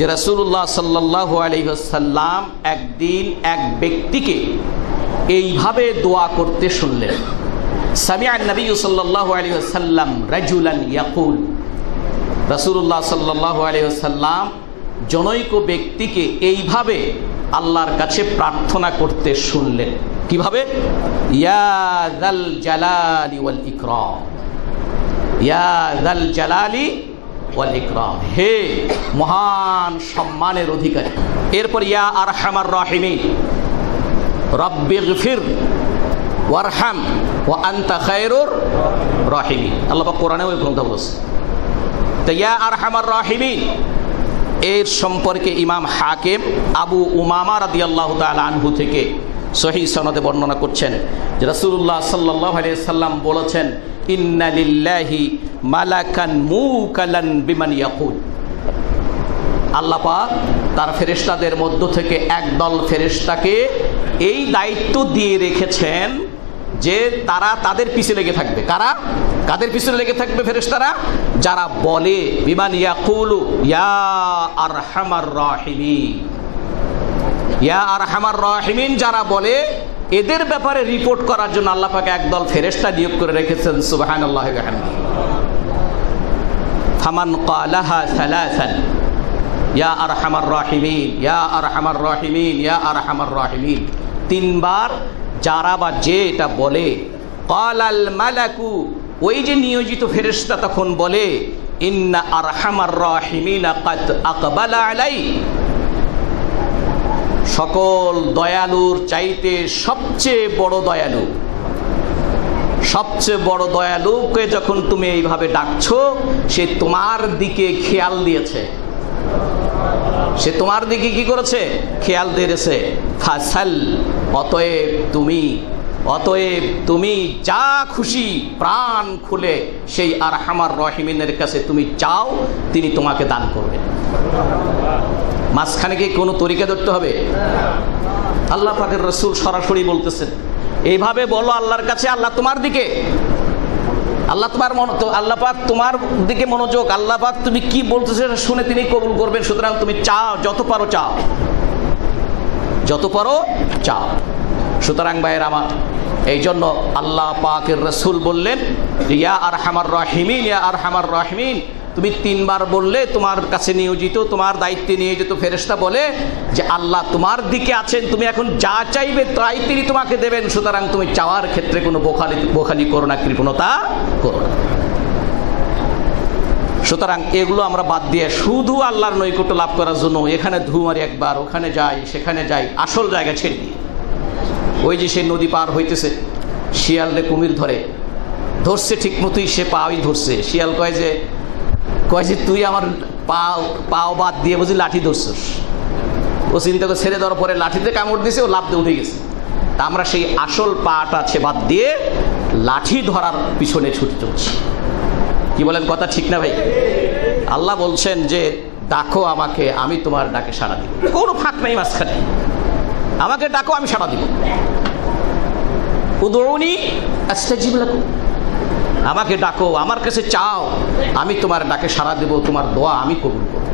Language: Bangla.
যে রাসূলুল্লাহ সাল্লাল্লাহু আলাইহি ওয়াসাল্লাম একদিন এক ব্যক্তিকে এইভাবে দোয়া করতে শুনলেন। সামিআন নবী সাল্লাল্লাহু আলাইহি ওয়াসাল্লাম রাজুলান ইয়াকুল, রাসূলুল্লাহ সাল্লাল্লাহু আলাইহি ওয়াসাল্লাম জনৈক ব্যক্তিকে এইভাবে আল্লাহর কাছে প্রার্থনা করতে শুনলেন। কিভাবে? ইয়া যাল জালালি ওয়াল ইকরাম, ইয়া যাল জালালি ওয়াল ইকরাম, হে মহান সম্মানের অধিকারী। এরপর ইয়া আরহামার রাহিমিন, রব্বিগফির ওয়ারহাম ওয়া আনতা খায়রুর রাহিমিন। আল্লাহ পাক কোরআনে ওই কথা বলেছে। তো ইয়া আরহামার রাহিমিন এর সম্পর্কে ইমাম হাকিম আবু উমামা রাদিয়াল্লাহু তাআলা আনহু থেকে সহিহ সনদে বর্ণনা করছেন যে রাসূলুল্লাহ সাল্লাল্লাহু আলাইহি সাল্লাম বলেছেন, ইন্না লিল্লাহি মালাকান মুকালান বিমান ইয়াকুল, আল্লাহ পাক তার ফেরেশতাদের মধ্য থেকে একদল ফেরেশতাকে এই দায়িত্ব দিয়ে রেখেছেন যে তারা তাদের পিছে লেগে থাকবে। কারা? কাদের পিছনে লেগে থাকবে ফেরেশতারা? যারা বলে বিমান ইয়াকুলু ইয়া আরহামার রাহিমিন, ইয়া আরহামার রাহিমিন, যারা বলে এদের ব্যাপারে রিপোর্ট করার জন্য আল্লাহ পাক একদল ফেরেশতা নিয়োগ করে রেখেছেন। সুবহানাল্লাহি ওয়া বিহামদিহি। ফামান ক্বালাহা সালাসান, ইয়া আরহামার রাহিমিন, ইয়া আরহামার রাহিমিন, ইয়া আরহামার রাহিমিন, তিনবার যারা বা যে এটা বলে, ক্বালাল মালাকু, ওই যে নিয়োজিত ফেরেশতা তখন বলে, ইন্না আরহামার রাহিমিন ক্বাদ আকবালা আলাই, সকল দয়ালুর চাইতে সবচেয়ে বড় দয়ালু, সবচেয়ে বড় দয়ালুকে যখন তুমি এইভাবে ডাকছো, সে তোমার দিকে খেয়াল দিয়েছে, সে তোমার দিকে কি করেছে? খেয়াল দিয়েছে। ফাসাল, অতএব তুমি যা খুশি প্রাণ খুলে সেই আরহামার রাহিমিনের কাছে তুমি চাও, তিনি তোমাকে দান করবেন। মাঝখানে কি কোনো তরিকা ধরতে হবে? আল্লাহ পাকের রাসূল সরাসরি বলতেছেন, এইভাবে বলো আল্লাহর কাছে, আল্লাহ তোমার দিকে, আল্লাহ তোমার আল্লাহ পাক তোমার দিকে মনোযোগ, আল্লাহ পাক তুমি কি বলতেছে শুনে তিনি কবুল করবেন। সুতরাং তুমি চাও, যত পারো চাও, যত পারো চাও। সুতরাং ভাইয়ের আমার, এই জন্য আল্লাহ পাকের রাসূল বললেন ইয়া আরহামার রাহিমিন, ইয়া আরহামার রাহিমিন, তুমি তিনবার বললে তোমার কাছে নিয়োজিত, তোমার দায়িত্বে নিয়োজিত ফেরেশতা বলে যে আল্লাহ তোমার দিকে আছেন, তুমি এখন যা চাইবে তাই তিনি তোমাকে দেবেন। সুতরাং তুমি চাওয়ার ক্ষেত্রে কোনো বোখালি করো না, কৃপণতা করো না। সুতরাং এগুলো আমরা বাদ দিয়ে শুধু আল্লাহর নৈকট্য লাভ করার জন্য এখানে ধুমারি একবার, ওখানে যাই, সেখানে যাই, আসল জায়গা ছেড়ে দিয়ে, ওই যে সে নদী পার হইতেছে, শিয়ালরে কুমির ধরছে ঠিক মতোই, সে পাওই ধরছে। শিয়াল কয় যে তুই আমার পাও বাদ দিয়ে বুঝি লাঠি ধরছিস। ও চিন্তা করে ছেড়ে দেওয়ার পরে লাঠিতে কামড় দিয়েছে, ও লাফ দিয়ে উঠে গেছে। তা আমরা সেই আসল পাটা বাদ দিয়ে লাঠি ধরার পিছনে ছুটে চলছি। কি বলেন, কথা ঠিক না ভাই? আল্লাহ বলছেন যে ডাকো আমাকে, আমি তোমার ডাকে সাড়া দিব, কোনো ফাঁক নাই মাঝখানে। আমাকে ডাকো, আমি সাড়া দিব। উদউনি আস্তাজিব লাকুম, আমাকে ডাকো, আমার কাছে চাও, আমি তোমার ডাকে সাড়া দেব, তোমার দোয়া আমি কবুল করব।